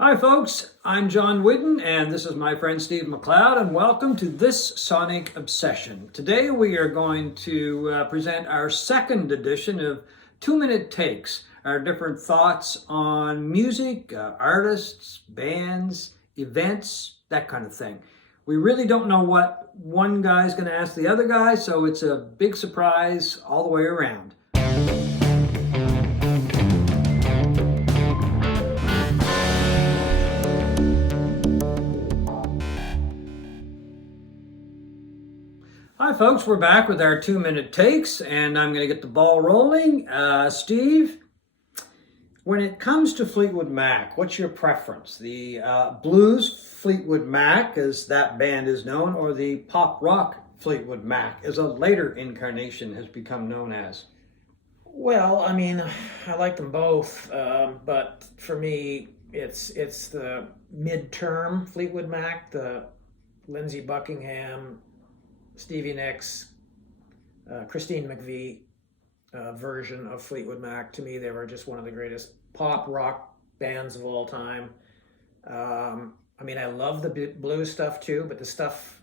Hi folks, I'm John Whidden and this is my friend Steve McLeod and welcome to This Sonic Obsession. Today we are going to present our second edition of 2-minute takes, our different thoughts on music, artists, bands, events, that kind of thing. We really don't know what one guy's going to ask the other guy, so it's a big surprise all the way around. Hi folks, we're back with our 2-minute takes and I'm going to get the ball rolling. Steve, when it comes to Fleetwood Mac, what's your preference? The blues Fleetwood Mac, as that band is known, or the pop rock Fleetwood Mac, as a later incarnation has become known as? Well, I like them both, but for me, it's the mid-term Fleetwood Mac, the Lindsey Buckingham, Stevie Nicks, Christine McVie version of Fleetwood Mac. To me, they were just one of the greatest pop rock bands of all time. I love the blues stuff too, but the stuff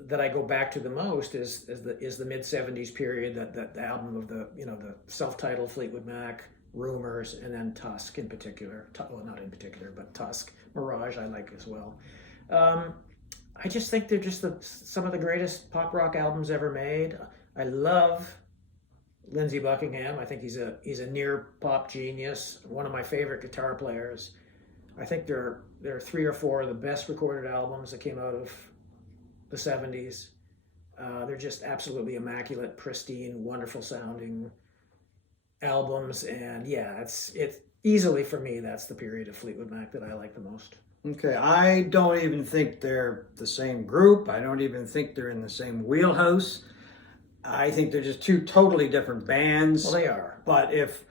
that I go back to the most is the mid '70s period. That album of the self-titled Fleetwood Mac, Rumors, and then Tusk in particular. Well, not in particular, but Tusk, Mirage I like as well. I just think they're just some of the greatest pop rock albums ever made. I love Lindsey Buckingham. I think he's a near pop genius, one of my favorite guitar players. I think there are 3 or 4 of the best recorded albums that came out of the 70s. They're just absolutely immaculate, pristine, wonderful sounding albums. And yeah, it's easily for me, that's the period of Fleetwood Mac that I like the most. Okay, I don't even think they're the same group. I don't even think they're in the same wheelhouse. I think they're just two totally different bands. Well, they are. But if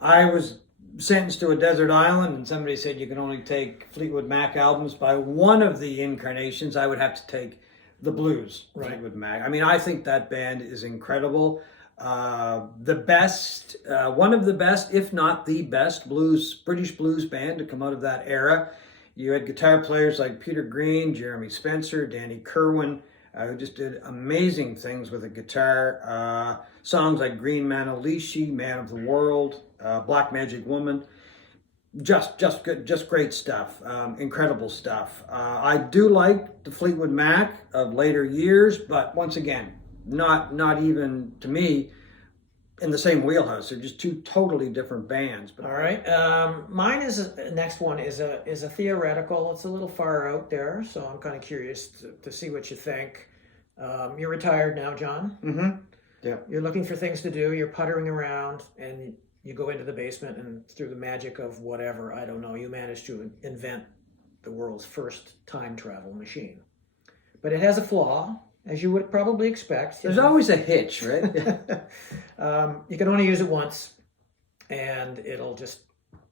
I was sentenced to a desert island and somebody said you can only take Fleetwood Mac albums by one of the incarnations, I would have to take the blues Fleetwood Mac. I think that band is incredible. The best, one of the best, if not the best, British blues band to come out of that era. You had guitar players like Peter Green, Jeremy Spencer, Danny Kirwan, who just did amazing things with the guitar. Songs like Green Manalishi, Man of the World, Black Magic Woman. Just good, just great stuff. Incredible stuff. I do like the Fleetwood Mac of later years, but once again, not even to me in the same wheelhouse. They're just two totally different bands. All right. Mine next one is a theoretical. It's a little far out there, so I'm kind of curious to see what you think. You're retired now, John. Mm-hmm. Yeah. You're looking for things to do. You're puttering around, and you go into the basement, and through the magic of whatever, I don't know, you manage to invent the world's first time travel machine. But it has a flaw, as you would probably expect. There's always a hitch, right? You can only use it once, and it'll just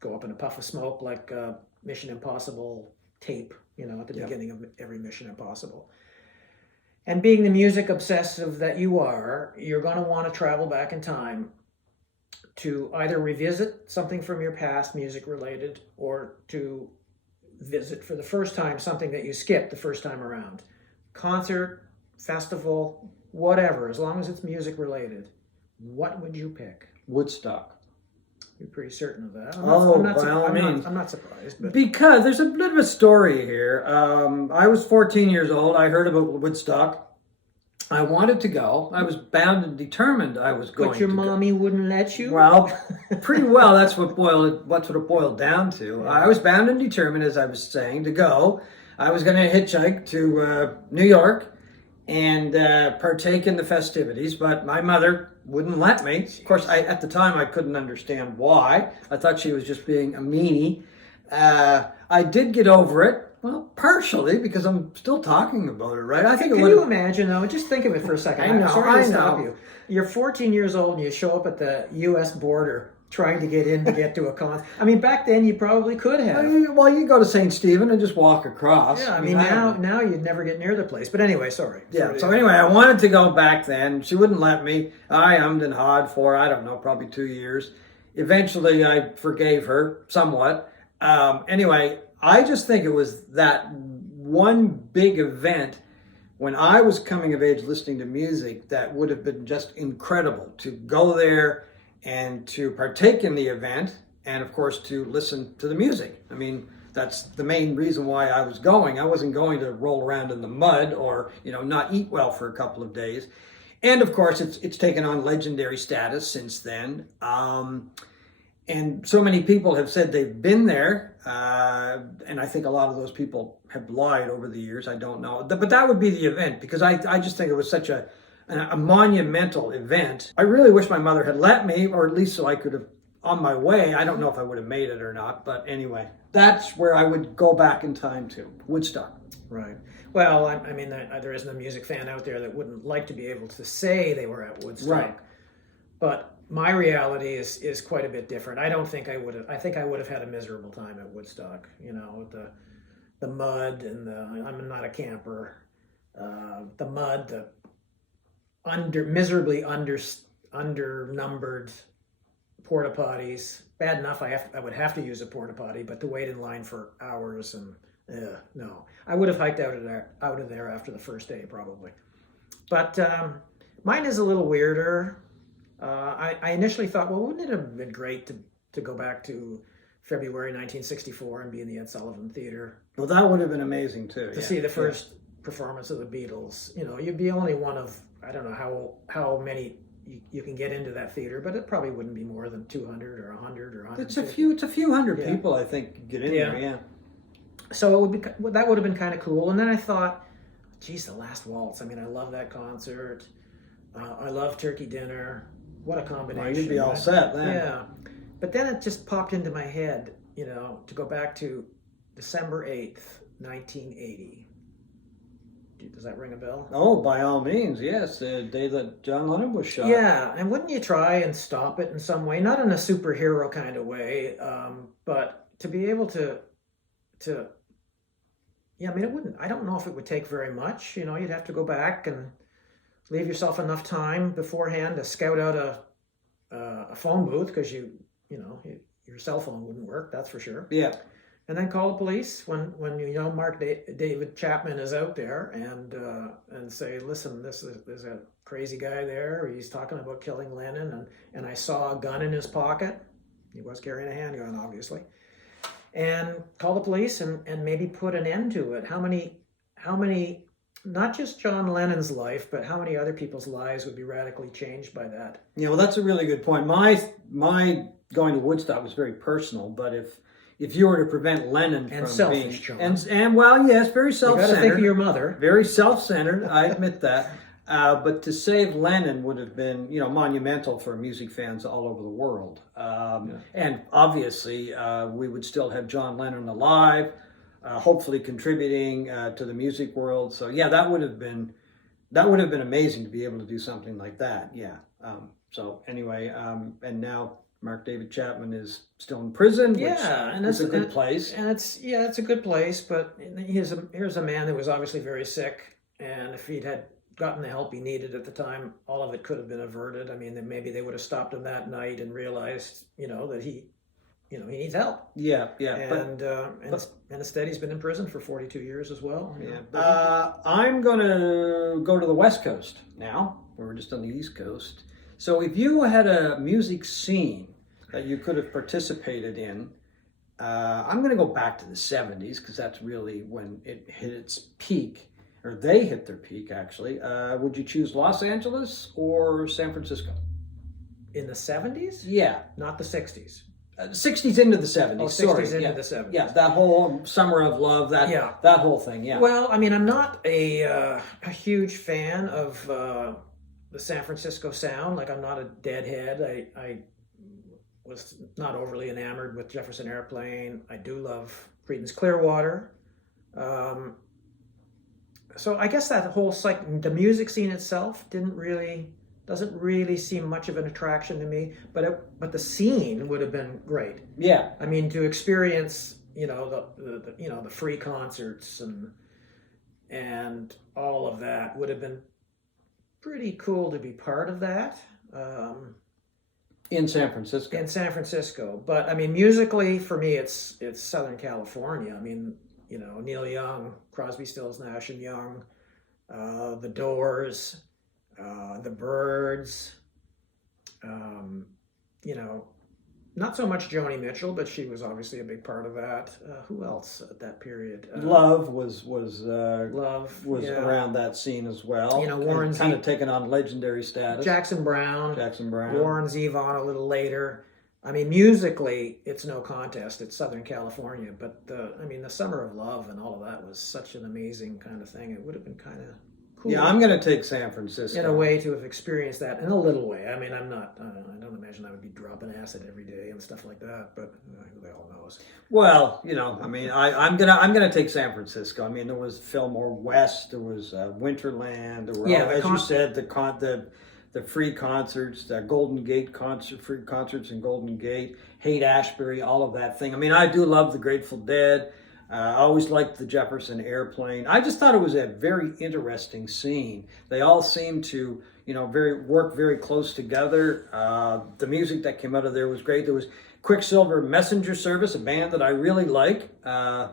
go up in a puff of smoke like Mission Impossible tape, at the beginning of every Mission Impossible. And being the music obsessive that you are, you're going to want to travel back in time to either revisit something from your past, music related, or to visit for the first time something that you skipped the first time around. Concert, festival, whatever, as long as it's music related. What would you pick? Woodstock. You're pretty certain of that. I'm not surprised. But because there's a bit of a story here. I was 14 years old. I heard about Woodstock. I wanted to go. I was bound and determined I was going to go. But your mommy wouldn't let you? Well, pretty well. That's what it boiled down to. Yeah. I was bound and determined, as I was saying, to go. I was going to hitchhike to New York and partake in the festivities, but my mother wouldn't let me. Of course, at the time, I couldn't understand why. I thought she was just being a meanie. I did get over it. Well, partially because I'm still talking about it, right? I think. Can you imagine, though? Just think of it for a second. I'm sorry to stop you. You're 14 years old and you show up at the U.S. border trying to get in to get to a concert. Back then you probably could have. Well, you go to St. Stephen and just walk across. Yeah, now you'd never get near the place. But anyway, sorry. Yeah, so anyway, I wanted to go back then. She wouldn't let me. I ummed and hawed for, I don't know, probably 2 years. Eventually, I forgave her somewhat. Anyway, I just think it was that one big event when I was coming of age listening to music that would have been just incredible to go there and to partake in the event and of course to listen to the music. I mean, that's the main reason why I was going. I wasn't going to roll around in the mud or, not eat well for a couple of days. And of course, it's taken on legendary status since then. And so many people have said they've been there, and I think a lot of those people have lied over the years. I don't know, but that would be the event because I just think it was such a monumental event. I really wish my mother had let me, or at least so I could have on my way. I don't know if I would have made it or not, but anyway, that's where I would go back in time to Woodstock. Right. Well, I mean, there isn't a music fan out there that wouldn't like to be able to say they were at Woodstock. Right. But my reality is quite a bit different. I don't think I would have. I think I would have had a miserable time at Woodstock. With the mud and I'm not a camper. The mud, the miserably undernumbered porta potties. Bad enough I would have to use a porta potty, but to wait in line for hours and no, I would have hiked out of there after the first day probably. But mine is a little weirder. I initially thought, well, wouldn't it have been great to go back to February 1964 and be in the Ed Sullivan Theater? Well, that would have been amazing too. To see the first performance of the Beatles. You'd be only one of, I don't know how many you can get into that theater, but it probably wouldn't be more than 200 or 100 or 150. It's a few hundred people, I think, get in there. Yeah. So that would have been kind of cool. And then I thought, geez, the Last Waltz. I mean, I love that concert. I love Turkey Dinner. What a combination. Well, you'd be all set then. Yeah. But then it just popped into my head, to go back to December 8th, 1980. Does that ring a bell? Oh, by all means, yes. The day that John Lennon was shot. Yeah, and wouldn't you try and stop it in some way? Not in a superhero kind of way, but to be able to yeah, I mean, it wouldn't. I don't know if it would take very much. You'd have to go back and leave yourself enough time beforehand to scout out a phone booth because your cell phone wouldn't work. That's for sure. Yeah. And then call the police when David Chapman is out there and say, listen, there's a crazy guy there. He's talking about killing Lennon, and I saw a gun in his pocket. He was carrying a handgun, obviously. And call the police and maybe put an end to it. How many, not just John Lennon's life, but how many other people's lives would be radically changed by that? Yeah, well, that's a really good point. My going to Woodstock was very personal, but if you were to prevent Lennon and from selfish, being John. and well, yes, very self-centered. You got to think of your mother. Very self-centered. I admit that. But to save Lennon would have been, monumental for music fans all over the world. And obviously, we would still have John Lennon alive, hopefully contributing to the music world. So yeah, that would have been amazing to be able to do something like that. Yeah. So anyway, and now Mark David Chapman is still in prison. Yeah, and it's a good place. And it's a good place. But here's a man that was obviously very sick, and if he'd had gotten the help he needed at the time, all of it could have been averted. I mean, then maybe they would have stopped him that night and realized, that he needs help. Yeah. And instead, he's been in prison for 42 years as well. Yeah. I'm going to go to the West Coast now. We're just on the East Coast. So if you had a music scene that you could have participated in, I'm going to go back to the 70s because that's really when it hit its peak. Or they hit their peak, actually. Would you choose Los Angeles or San Francisco? In the 70s? Yeah. Not the 60s. 60s into the 70s. Oh, 60s sorry. into the 70s. Yeah, that whole Summer of Love, that whole thing, yeah. Well, I mean, I'm not a huge fan of the San Francisco sound. Like, I'm not a deadhead. I was not overly enamored with Jefferson Airplane. I do love Creedence Clearwater. So I guess that whole the music scene itself doesn't really seem much of an attraction to me. But the scene would have been great. Yeah. I mean, to experience the free concerts and all of that would have been pretty cool to be part of that. In San Francisco. in San Francisco. But I mean, musically for me, it's Southern California. I mean, you know, Neil Young, Crosby, Stills, Nash and Young, The Doors, The Byrds. You know, not so much Joni Mitchell, but she was obviously a big part of that. Who else at that period? Love was Love yeah. around that scene as well. You know, Warren kind of taken on legendary status. Jackson Brown, Warren Zevon a little later. I mean, musically, it's no contest. It's Southern California, but I mean, the Summer of Love and all of that was such an amazing kind of thing. It would have been kind of cool. Yeah, I'm going to take San Francisco. In a way, to have experienced that in a little way. I mean, I'm not. I don't imagine I would be dropping acid every day and stuff like that. But who the hell knows? Well, you know, I mean, I'm gonna take San Francisco. I mean, there was Fillmore West, there was Winterland, there were, as you said, the free concerts, the Golden Gate free concerts in Golden Gate, Haight-Ashbury, all of that thing. I mean, I do love the Grateful Dead. I always liked the Jefferson Airplane. I just thought it was a very interesting scene. They all seemed to, you know, work very close together. The music that came out of there was great. There was Quicksilver Messenger Service, a band that I really like.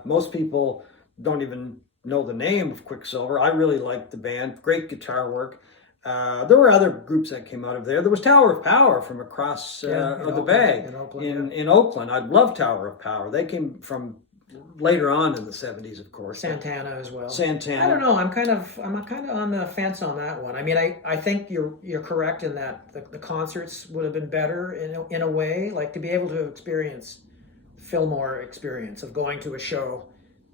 Most people don't even know the name of Quicksilver. I really liked the band. Great guitar work. There were other groups that came out of there. There was Tower of Power from across the bay in Oakland. I love Tower of Power. They came from later on in the 70s, of course. Santana as well. Santana. I don't know. I'm kind of on the fence on that one. I mean, I think you're correct in that the concerts would have been better in a way, like to be able to experience the Fillmore experience of going to a show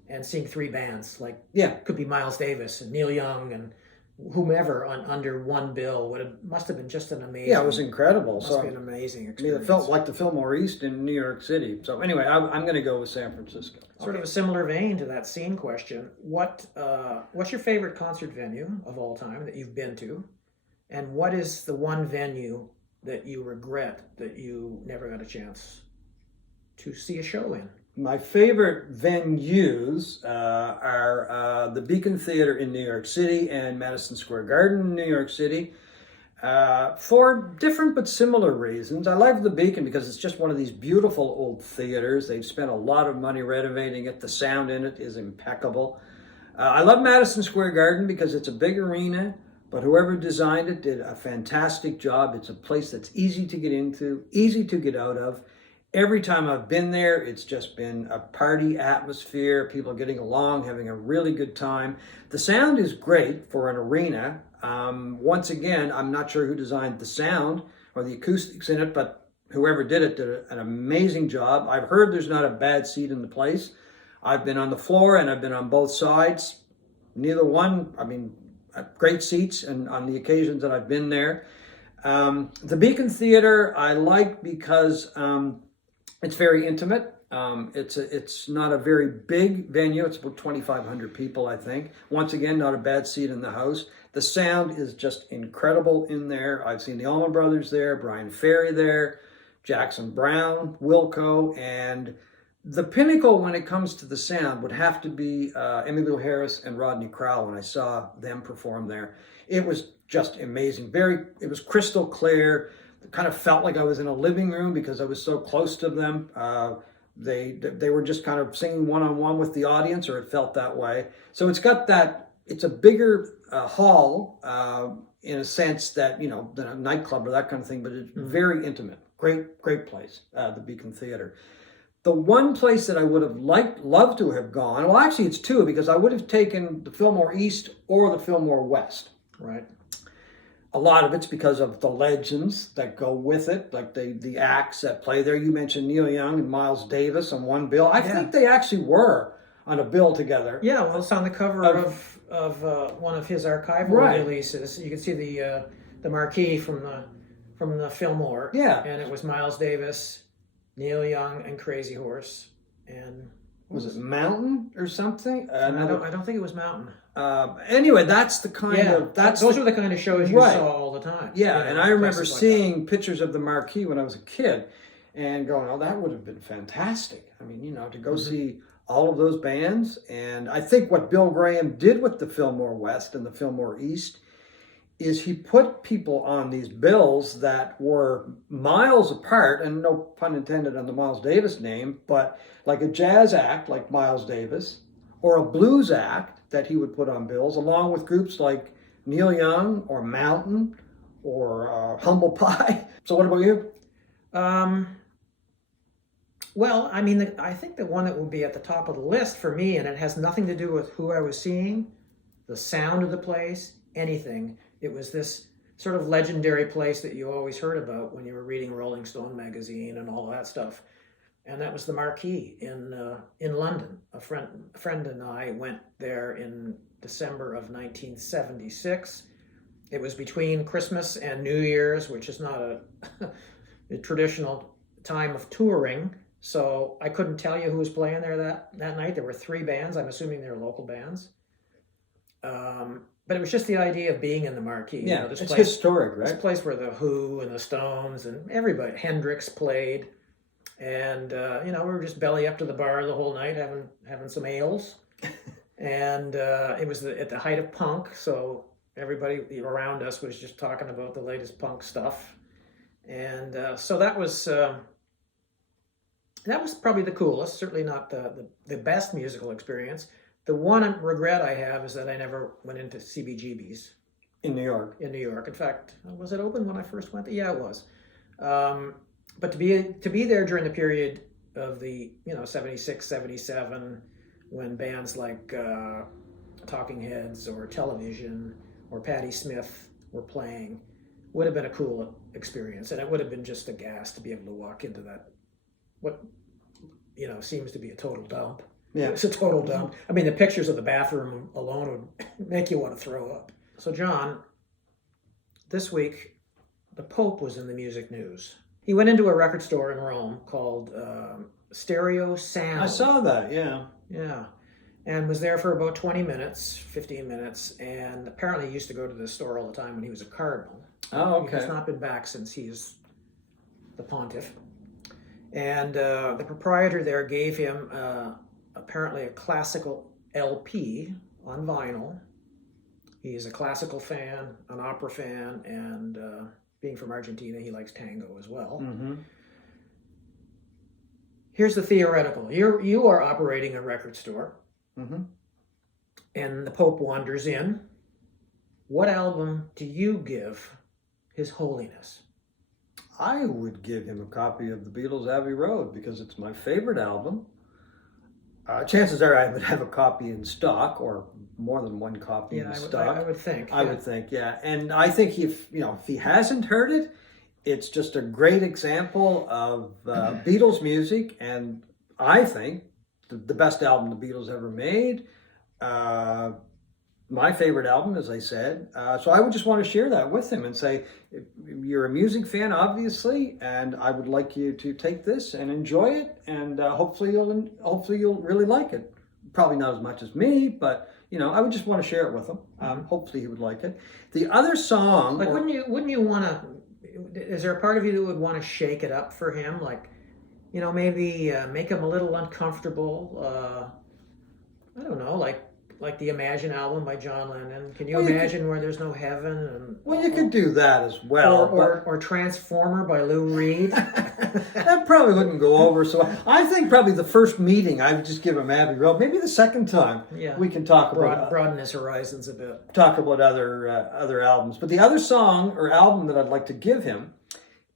and seeing three bands, like could be Miles Davis and Neil Young and whomever under one bill must have been just an amazing. Yeah, it was incredible. Must be an amazing experience. I mean, it felt like the Fillmore East in New York City. So anyway, I'm going to go with San Francisco. Sort of a similar vein to that scene question. What's your favorite concert venue of all time that you've been to, and what is the one venue that you regret that you never got a chance to see a show in? My favorite venues are the Beacon Theater in New York City and Madison Square Garden in New York City. For different but similar reasons. I like the Beacon because it's just one of these beautiful old theaters. They've spent a lot of money renovating it. The sound in it is impeccable. I love Madison Square Garden because it's a big arena, but whoever designed it did a fantastic job. It's a place that's easy to get into, easy to get out of. Every time I've been there, it's just been a party atmosphere, people getting along, having a really good time. The sound is great for an arena. Once again, I'm not sure who designed the sound or the acoustics in it, but whoever did it did an amazing job. I've heard there's not a bad seat in the place. I've been on the floor and I've been on both sides. Neither one, I mean, great seats and on the occasions that I've been there. The Beacon Theater I like because it's very intimate. It's not a very big venue. It's about 2,500 people, I think. Once again, not a bad seat in the house. The sound is just incredible in there. I've seen the Allman Brothers there, Brian Ferry there, Jackson Brown, Wilco, and the pinnacle when it comes to the sound would have to be Emmylou Harris and Rodney Crowell when I saw them perform there. It was just amazing. It was crystal clear. It kind of felt like I was in a living room because I was so close to them. They were just kind of singing one-on-one with the audience, or it felt that way. So it's got that, it's a bigger hall in a sense that, you know, than a nightclub or that kind of thing, but it's very intimate. Great place, the Beacon Theater. The one place that I would have loved to have gone, well, actually it's two, because I would have taken the Fillmore East or the Fillmore West. Right. A lot of it's because of the legends that go with it, like the acts that play there. You mentioned Neil Young and Miles Davis on one bill. I think they actually were on a bill together. Yeah, well, it's on the cover of one of his archival releases. You can see the marquee from the Fillmore. Yeah, and it was Miles Davis, Neil Young, and Crazy Horse. And was it Mountain or something? I don't think it was Mountain. Anyway, that's the kind of those were the kind of shows you saw all the time. Yeah, you know, and I remember seeing pictures of the Marquee when I was a kid, and going, "Oh, that would have been fantastic." I mean, you know, to go see all of those bands, and I think what Bill Graham did with the Fillmore West and the Fillmore East is he put people on these bills that were miles apart, and no pun intended on the Miles Davis name, but like a jazz act like Miles Davis, or a blues act that he would put on bills, along with groups like Neil Young or Mountain or Humble Pie. So what about you? Well, I mean, I think the one that would be at the top of the list for me, and it has nothing to do with who I was seeing, the sound of the place, anything. It was this sort of legendary place that you always heard about when you were reading Rolling Stone magazine and all of that stuff. And that was the Marquee in London. A friend and I went there in December of 1976. It was between Christmas and New Year's, which is not a traditional time of touring. So I couldn't tell you who was playing there that night. There were 3 bands. I'm assuming they were local bands. But it was just the idea of being in the Marquee. Yeah, it's historic, right? This place where the Who and the Stones and everybody, Hendrix played. And, we were just belly up to the bar the whole night having some ales. And it was at the height of punk, so everybody around us was just talking about the latest punk stuff. And so that was probably the coolest, certainly not the best musical experience. The one regret I have is that I never went into CBGB's. In New York. In New York. In fact, was it open when I first went there? Yeah, it was. But to be there during the period of the 76, 77, when bands like Talking Heads or Television or Patti Smith were playing, would have been a cool experience, and it would have been just a gas to be able to walk into that, what seems to be a total dump. Yeah, it's a total dump. I mean, the pictures of the bathroom alone would make you want to throw up. So, John, this week the Pope was in the music news. He went into a record store in Rome called Stereo Sound. I saw that, yeah. Yeah. And was there for about 20 minutes, 15 minutes. And apparently he used to go to the store all the time when he was a cardinal. Oh, okay. He has not been back since he's the pontiff. And the proprietor there gave him apparently a classical LP on vinyl. He's a classical fan, an opera fan, and being from Argentina, he likes tango as well. Mm-hmm. Here's the theoretical. You are operating a record store, mm-hmm. and the Pope wanders in. What album do you give His Holiness? I would give him a copy of the Beatles' Abbey Road because it's my favorite album. Chances are I would have a copy in stock, or more than one copy in stock. I would think. I would think, yeah. And I think if he hasn't heard it, it's just a great example of Beatles music, and I think the best album the Beatles ever made. My favorite album, as I said. So I would just want to share that with him and say, you're a music fan, obviously, and I would like you to take this and enjoy it, and hopefully you'll really like it. Probably not as much as me, but I would just want to share it with him. Hopefully he would like it. The other song, wouldn't you want to? Is there a part of you that would want to shake it up for him, like, maybe make him a little uncomfortable? I don't know, like the Imagine album by John Lennon. Can you imagine where there's no heaven? You could do that as well. Or Transformer by Lou Reed. That probably wouldn't go over so well. I think probably the first meeting, I would just give him Abbey Road. Maybe the second time we can talk about broaden his horizons a bit. Talk about other albums. But the other song or album that I'd like to give him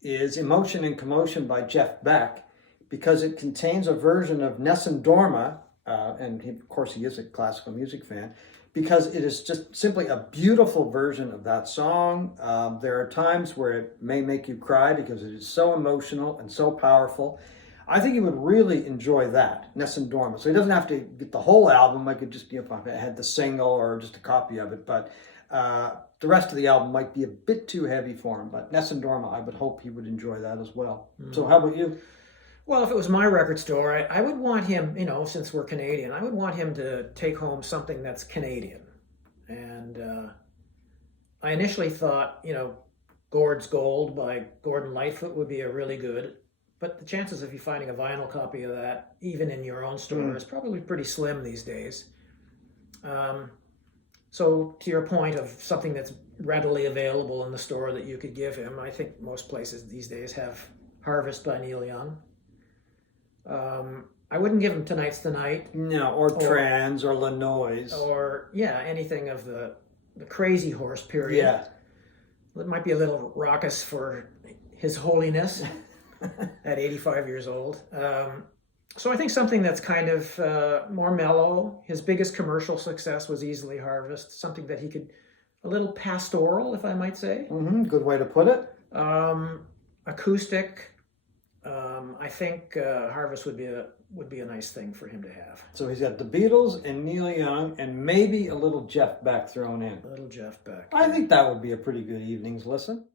is Emotion and Commotion by Jeff Beck, because it contains a version of Nessun Dorma, and of course he is a classical music fan, because it is just simply a beautiful version of that song. There are times where it may make you cry because it is so emotional and so powerful. I think you would really enjoy that, Nessun Dorma. So he doesn't have to get the whole album. I could just, if I had the single or just a copy of it, but the rest of the album might be a bit too heavy for him. But Nessun Dorma, I would hope he would enjoy that as well. So how about you? Well, if it was my record store, I would want him, since we're Canadian, I would want him to take home something that's Canadian. And I initially thought, Gord's Gold by Gordon Lightfoot would be a really good, but the chances of you finding a vinyl copy of that, even in your own store, is probably pretty slim these days. So to your point of something that's readily available in the store that you could give him, I think most places these days have Harvest by Neil Young. I wouldn't give him Tonight's the Night. No, or Trans or Lanois. Or, yeah, anything of the Crazy Horse period. Yeah. It might be a little raucous for His Holiness at 85 years old. So I think something that's kind of more mellow. His biggest commercial success was easily Harvest. Something that he could, a little pastoral, if I might say. Mm-hmm. Good way to put it. Acoustic. I think Harvest would be a nice thing for him to have. So he's got the Beatles and Neil Young and maybe a little Jeff Beck thrown in. A little Jeff Beck. I think that would be a pretty good evening's listen.